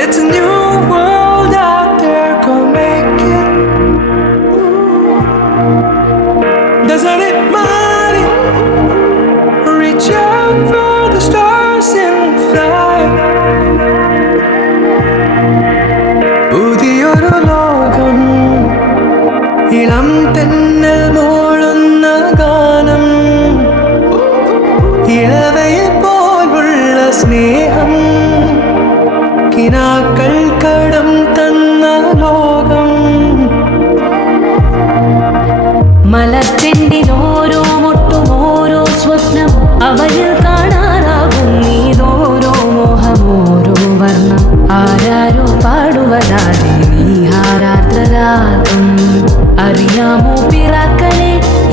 It's a new world out there, go make it. Doesn't it matter? Reach out for the stars and fly. പുതിയൊരു ലോകം, ഇളം തെന്നൽ മൂളുന്ന ഗാനം, ഇളവയിൽ പോലുള്ള സ്നേഹം, കിനാക്കൾ കടം തന്ന ലോകം. മലർച്ചെണ്ടിൽ ഓരോ മുട്ടും ഓരോ സ്വപ്നം, അവയിൽ കാണാനാകും നീതോരോ മോഹം, ഓരോ വർണ്ണം. ആരാരോ പാടുവതാതെ നീ ആരാദ്രരാഗം. അറിയാമോ പിറാക്കളെ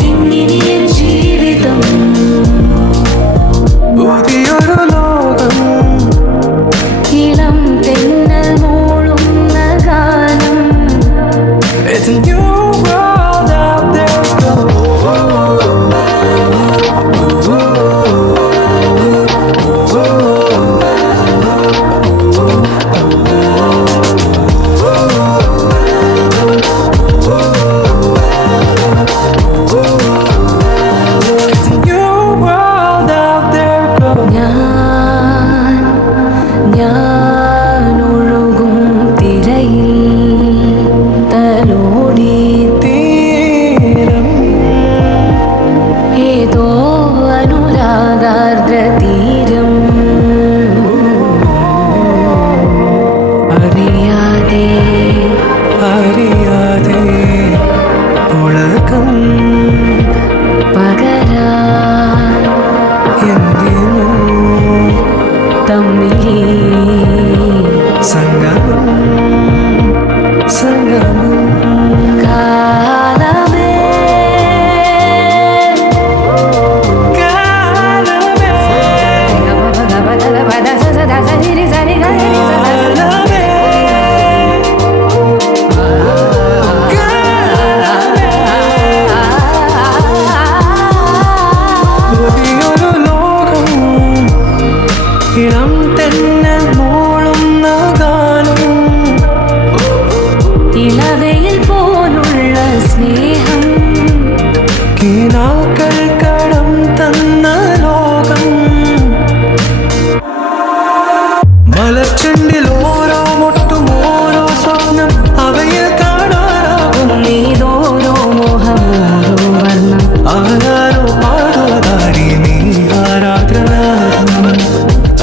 ഇങ്ങനെ ജീവിതം. പുതിയൊരു ലോകം, ഇളം തെന്നൽ മൂളുന്ന ഗാനം. It's a new world out there, go. It's a new world out there, go. ഞാൻ ഒഴുകും തിരയിൽ തലോടി തീരം, ഏതോ അനുരാഗാർദ്ര തീരം. അറിയാതെ അറിയാതെ ഉലകം പകരാൻ എന്തിനു തമ്മിലേ സംഗമം, സംഗമം. കാലമേ കാലമേ, കാലമേ, പുതിയൊരു ലോകം, ഇളം തെന്നൽ മൂളുന്ന ഗാനം, ഇളവയിൽ പോലുള്ള സ്നേഹം, കിനാക്കൾ കടം തന്ന ലോകം. മലർച്ചെണ്ടിൽ ഓരോ മുട്ടും ഓരോ സ്വപ്നം, അവയിൽ കാണാനാകും നീതോരോ മോഹം, ഓരോ വർണ്ണം. ആരാരോ പാടുവതാരി നീ ആരാധനാകും.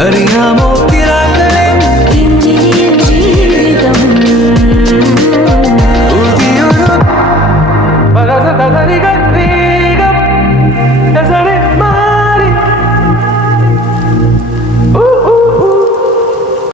അറിയാമോ പിറാക്കളെ ഇങ്ങനെ ജീവിതം. പുതിയൊരു